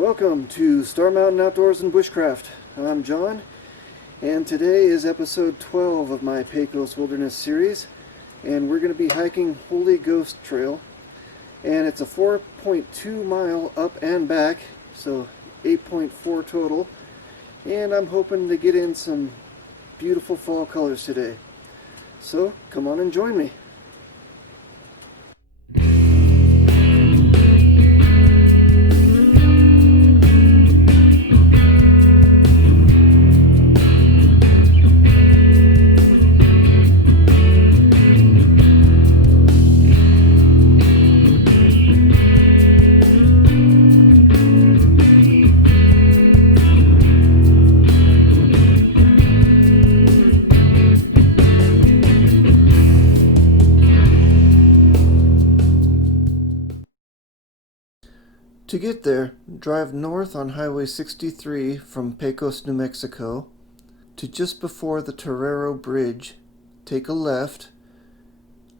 Welcome to Star Mountain Outdoors and Bushcraft. I'm John, and today is episode 12 of my Pecos Wilderness series, and we're going to be hiking Holy Ghost Trail, and it's a 4.2 mile up and back, so 8.4 total, and I'm hoping to get in some beautiful fall colors today. So come on and join me. To get there, drive north on Highway 63 from Pecos, New Mexico, to just before the Torero Bridge. Take a left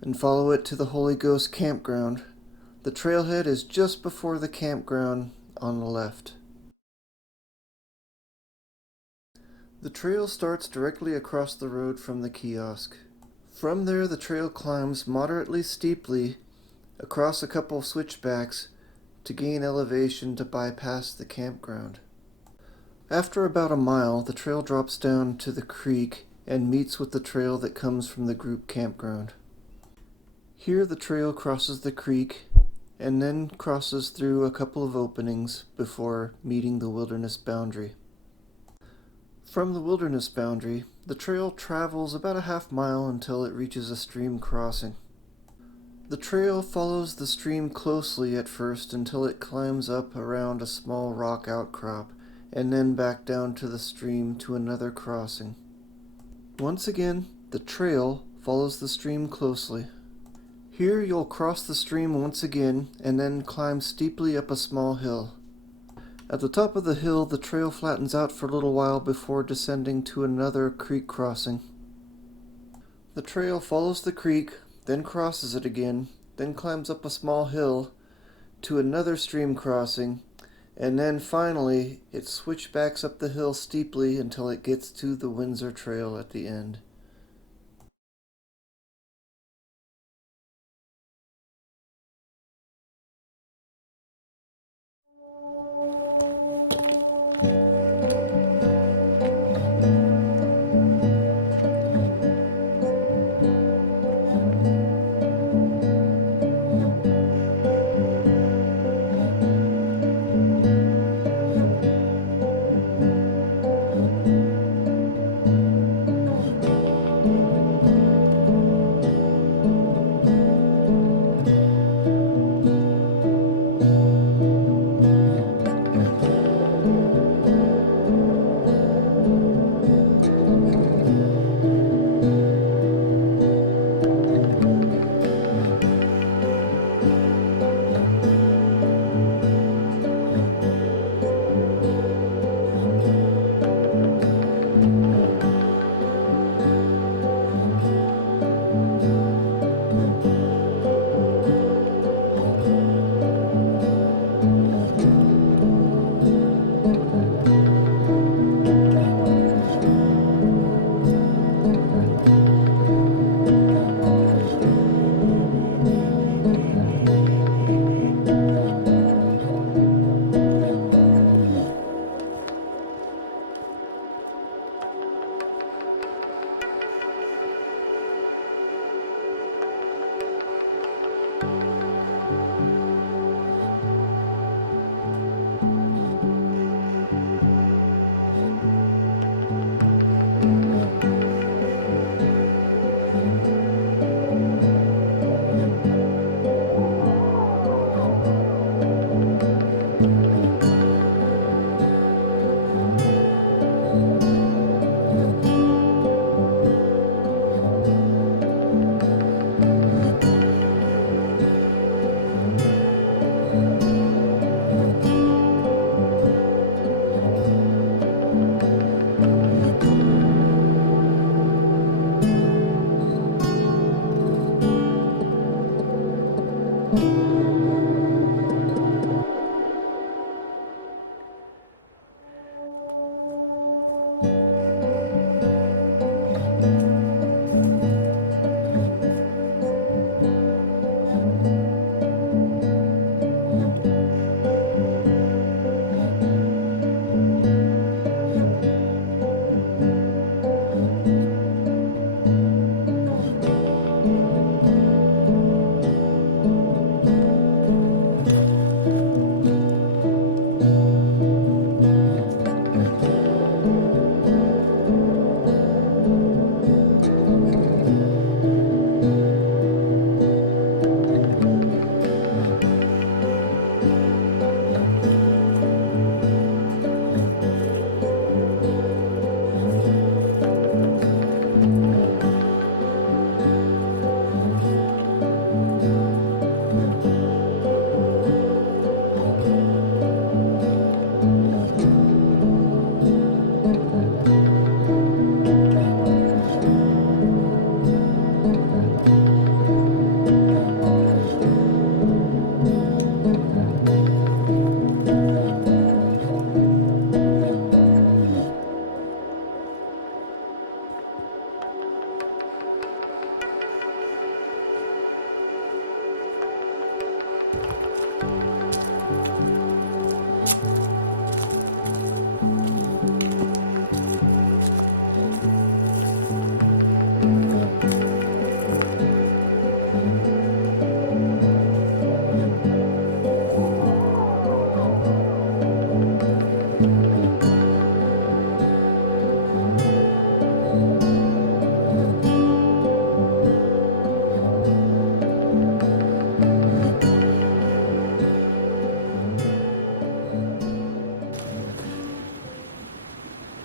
and follow it to the Holy Ghost Campground. The trailhead is just before the campground on the left. The trail starts directly across the road from the kiosk. From there, the trail climbs moderately steeply across a couple of switchbacks to gain elevation to bypass the campground. After about a mile, the trail drops down to the creek and meets with the trail that comes from the group campground. Here the trail crosses the creek and then crosses through a couple of openings before meeting the wilderness boundary. From the wilderness boundary, the trail travels about a half mile until it reaches a stream crossing. The trail follows the stream closely at first until it climbs up around a small rock outcrop and then back down to the stream to another crossing. Once again, the trail follows the stream closely. Here you'll cross the stream once again and then climb steeply up a small hill. At the top of the hill, the trail flattens out for a little while before descending to another creek crossing. The trail follows the creek, then crosses it again, then climbs up a small hill to another stream crossing, and then finally it switchbacks up the hill steeply until it gets to the Winsor Trail at the end.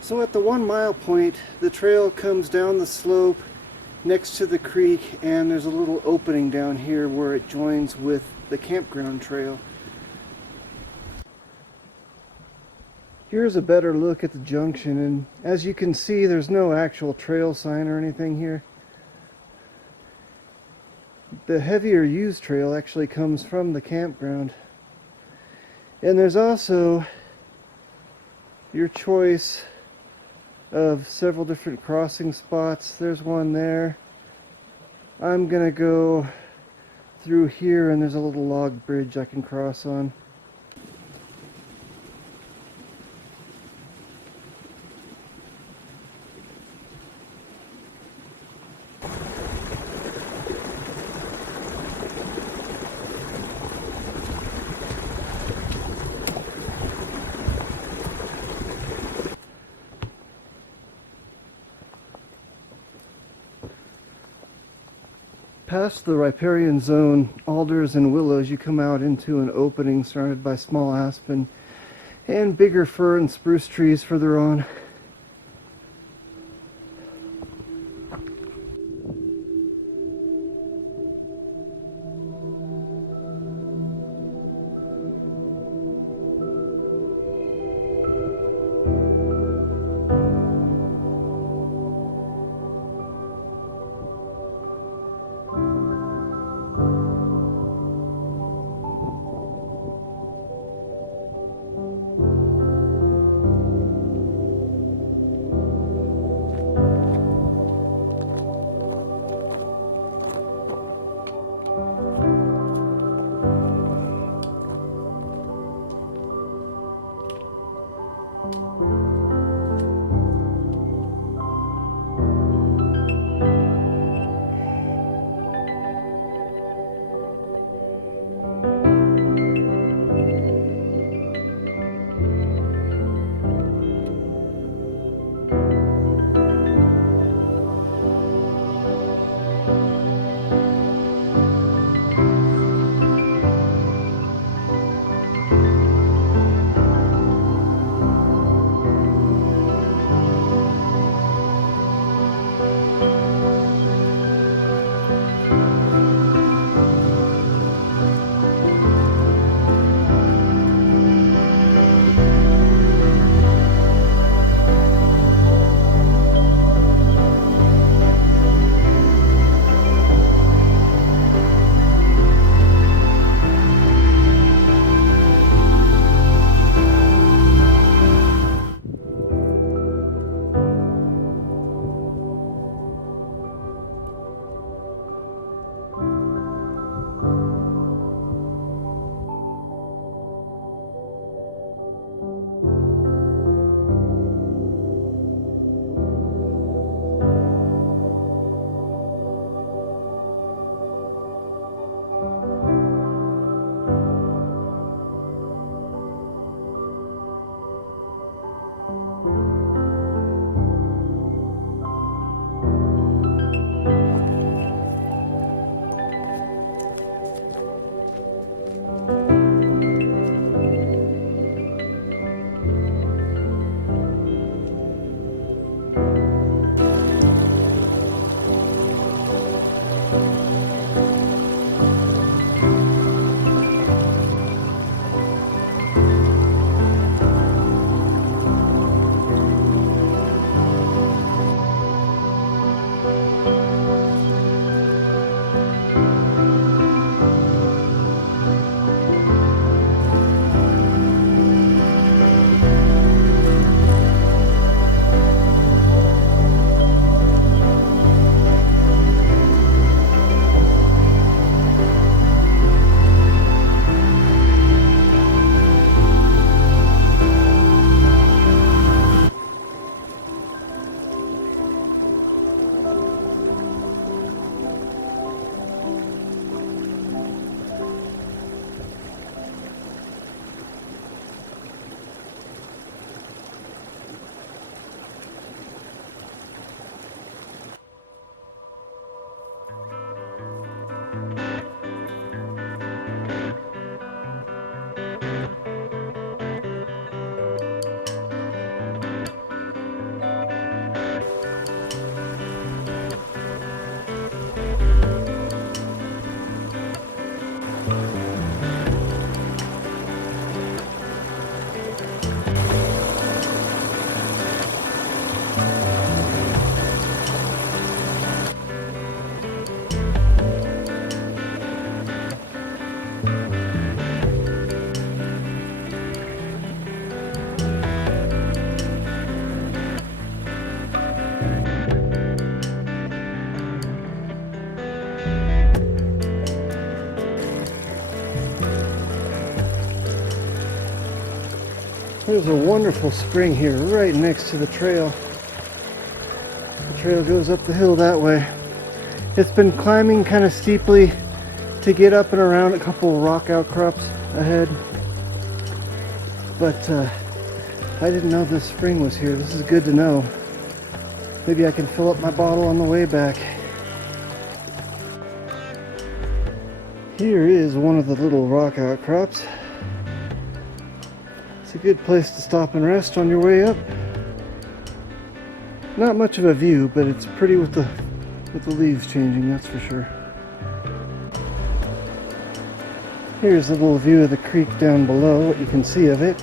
So at the 1 mile point, the trail comes down the slope next to the creek, and there's a little opening down here where it joins with the campground trail. Here's a better look at the junction, and as you can see, there's no actual trail sign or anything here. The heavier used trail actually comes from the campground. And there's also your choice of several different crossing spots. There's one there. I'm gonna go through here, and there's a little log bridge I can cross on. Past the riparian zone, alders and willows, you come out into an opening surrounded by small aspen and bigger fir and spruce trees further on. There's a wonderful spring here right next to the trail. The trail goes up the hill that way. It's been climbing kind of steeply to get up and around a couple rock outcrops ahead. But I didn't know this spring was here. This is good to know. Maybe I can fill up my bottle on the way back. Here is one of the little rock outcrops. It's a good place to stop and rest on your way up. Not much of a view, but it's pretty with the leaves changing, that's for sure. Here's a little view of the creek down below, what you can see of it.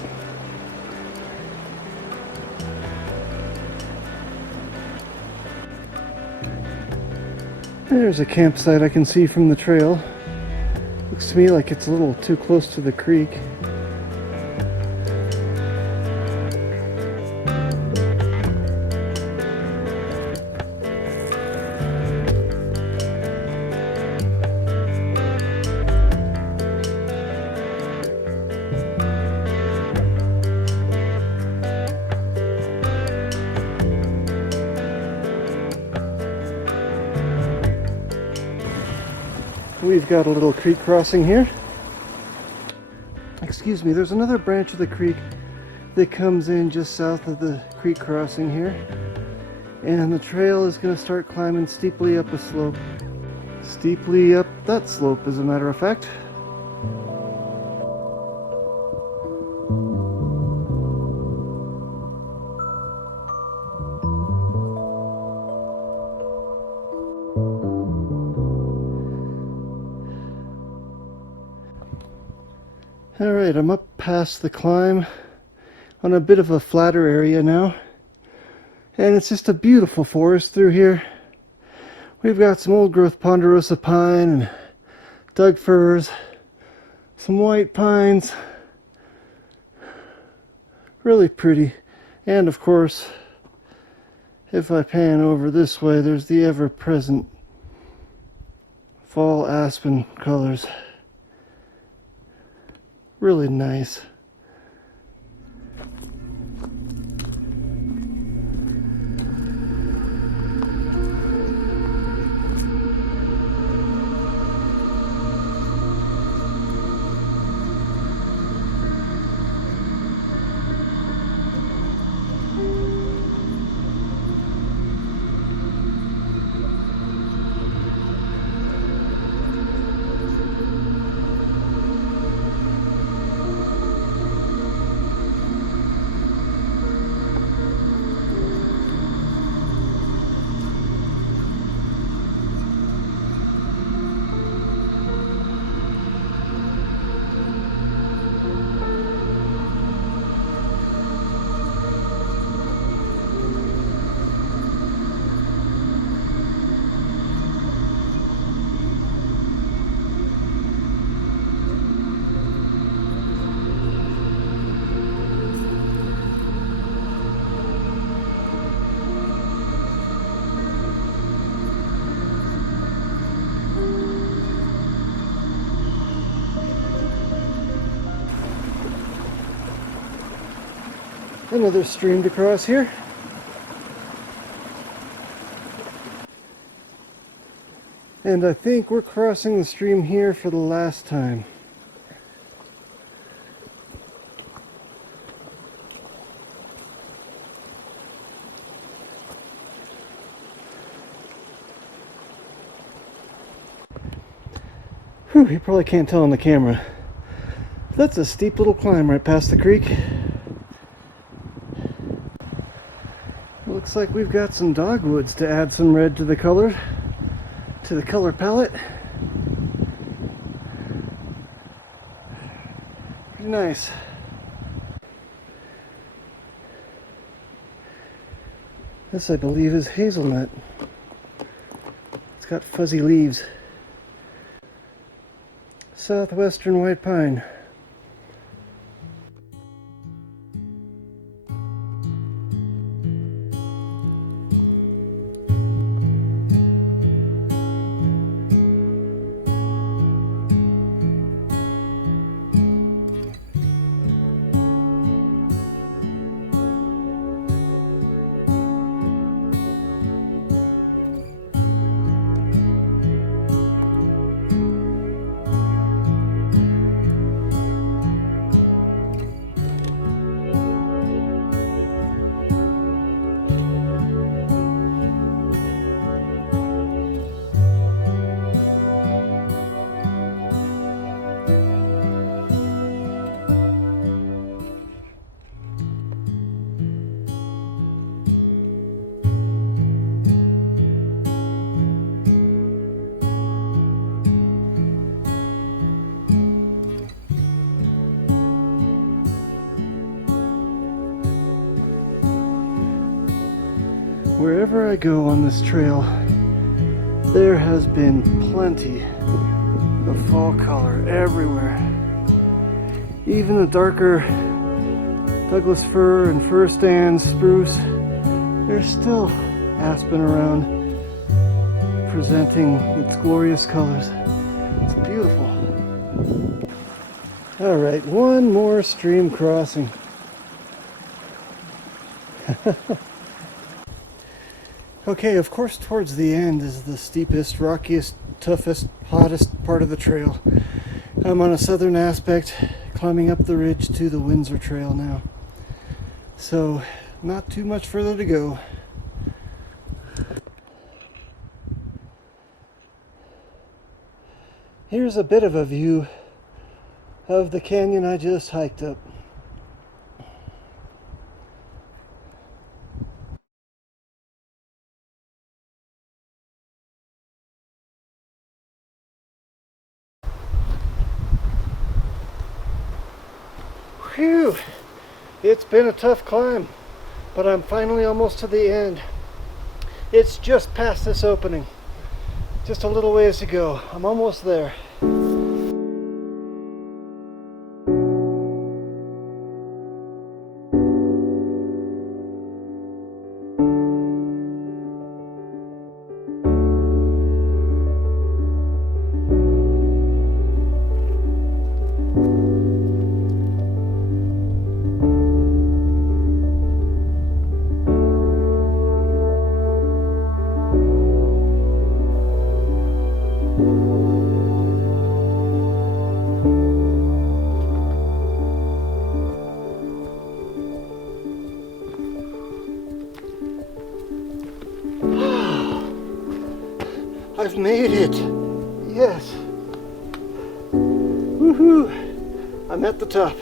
There's a campsite I can see from the trail. Looks to me like it's a little too close to the creek. We've got a little creek crossing here. Excuse me, there's another branch of the creek that comes in just south of the creek crossing here. And the trail is going to start climbing steeply up a slope. Steeply up that slope, as a matter of fact. Alright, I'm up past the climb on a bit of a flatter area now. And it's just a beautiful forest through here. We've got some old growth ponderosa pine and Doug firs, some white pines. Really pretty. And of course, if I pan over this way, there's the ever-present fall aspen colors. Really nice. Another stream to cross here. And I think we're crossing the stream here for the last time. Whew, you probably can't tell on the camera. That's a steep little climb right past the creek. Looks like we've got some dogwoods to add some red to the color palette. Pretty nice. This, I believe, is hazelnut. It's got fuzzy leaves. Southwestern white pine. Wherever I go on this trail, there has been plenty of fall color everywhere. Even the darker Douglas fir and fir stands, spruce, there's still aspen around, presenting its glorious colors. It's beautiful. All right, one more stream crossing. Okay, of course, towards the end is the steepest, rockiest, toughest, hottest part of the trail. I'm on a southern aspect, climbing up the ridge to the Winsor Trail now. So, not too much further to go. Here's a bit of a view of the canyon I just hiked up. Phew! It's been a tough climb, but I'm finally almost to the end. It's just past this opening. Just a little ways to go. I'm almost there. I've made it! Yes! Woohoo! I'm at the top.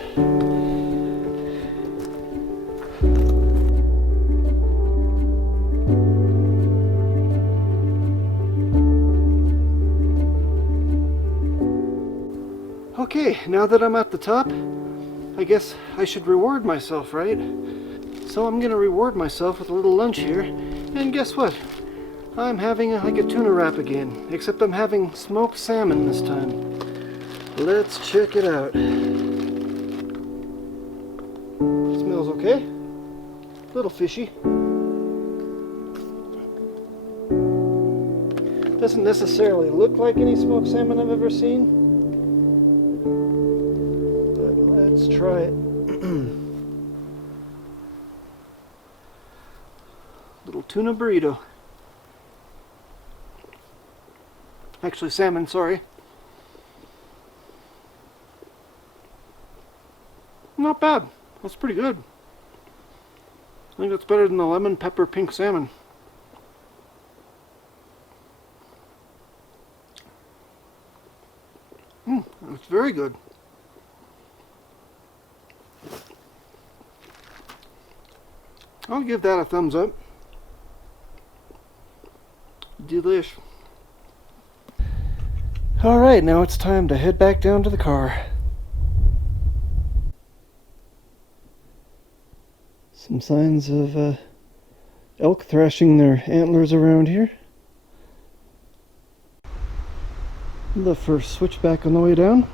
Okay, now that I'm at the top, I guess I should reward myself, right? So I'm gonna reward myself with a little lunch here, and guess what? I'm having like a tuna wrap again, except I'm having smoked salmon this time. Let's check it out. Smells okay. A little fishy. Doesn't necessarily look like any smoked salmon I've ever seen, but let's try it. Little tuna burrito. Actually, salmon, sorry. Not bad. That's pretty good. I think that's better than the lemon pepper pink salmon. It's very good. I'll give that a thumbs up. Delish. Alright, now it's time to head back down to the car. Some signs of elk thrashing their antlers around here. The first switchback on the way down.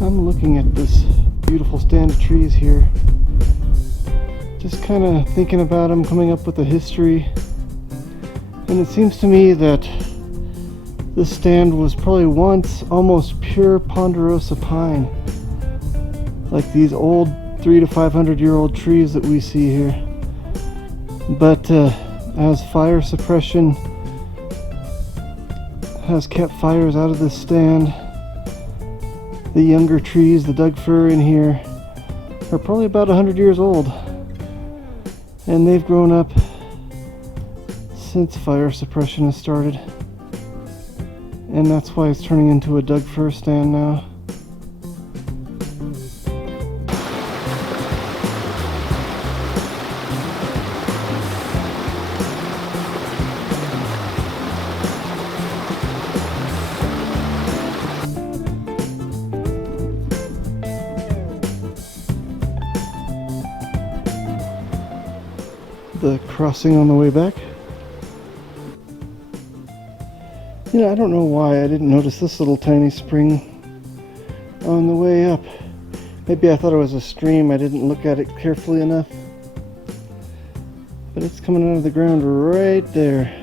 I'm looking at this beautiful stand of trees here, just kind of thinking about them, coming up with a history, and it seems to me that this stand was probably once almost pure ponderosa pine, like these old 300 to 500 year old trees that we see here. But as fire suppression has kept fires out of this stand, the younger trees, the Doug fir in here, are probably about 100 years old, and they've grown up since fire suppression has started, and that's why it's turning into a Doug fir stand now. The crossing on the way back. You know, I don't know why I didn't notice this little tiny spring on the way up. Maybe I thought it was a stream, I didn't look at it carefully enough. But it's coming out of the ground right there.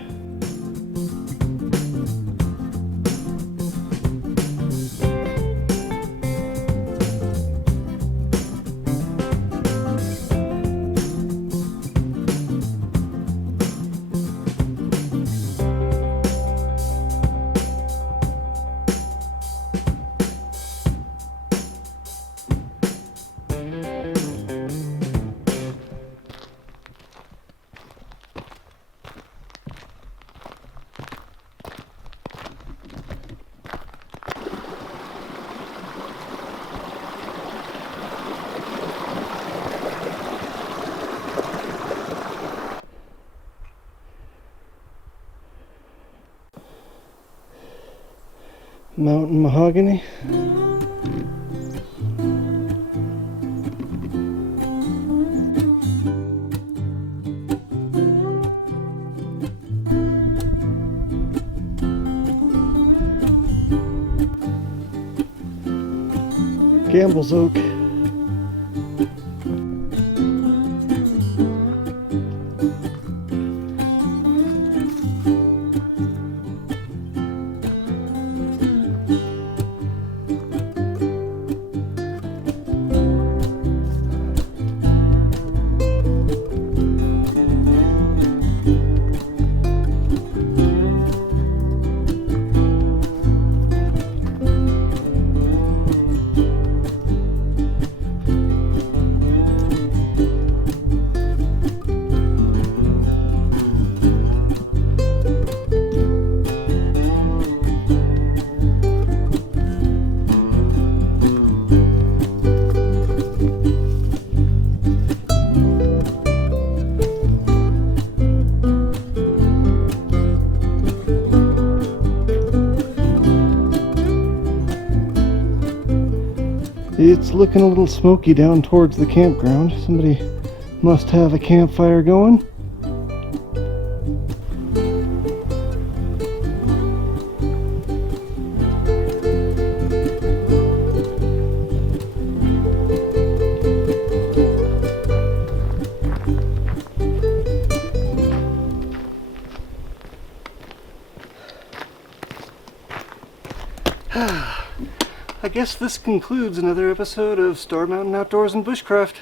Mountain mahogany. Gambel Oak. It's looking a little smoky down towards the campground. Somebody must have a campfire going. I guess this concludes another episode of Star Mountain Outdoors and Bushcraft.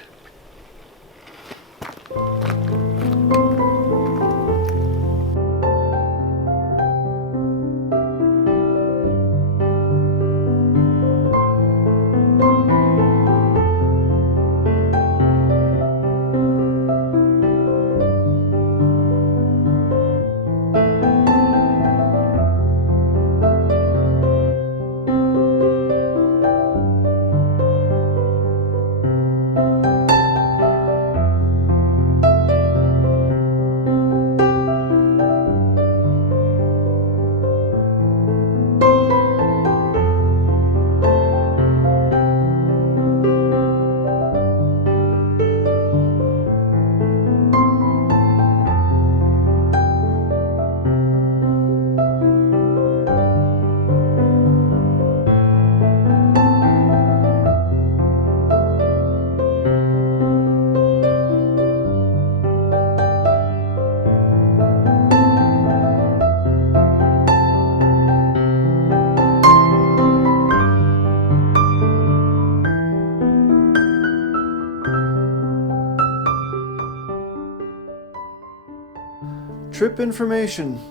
Trip information.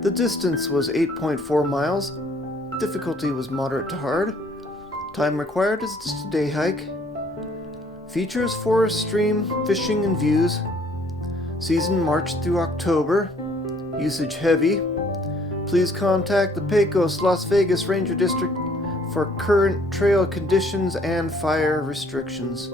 The distance was 8.4 miles. Difficulty was moderate to hard. Time required is just a day hike. Features forest, stream, fishing, and views. Season March through October. Usage heavy. Please contact the Pecos, Las Vegas Ranger District for current trail conditions and fire restrictions.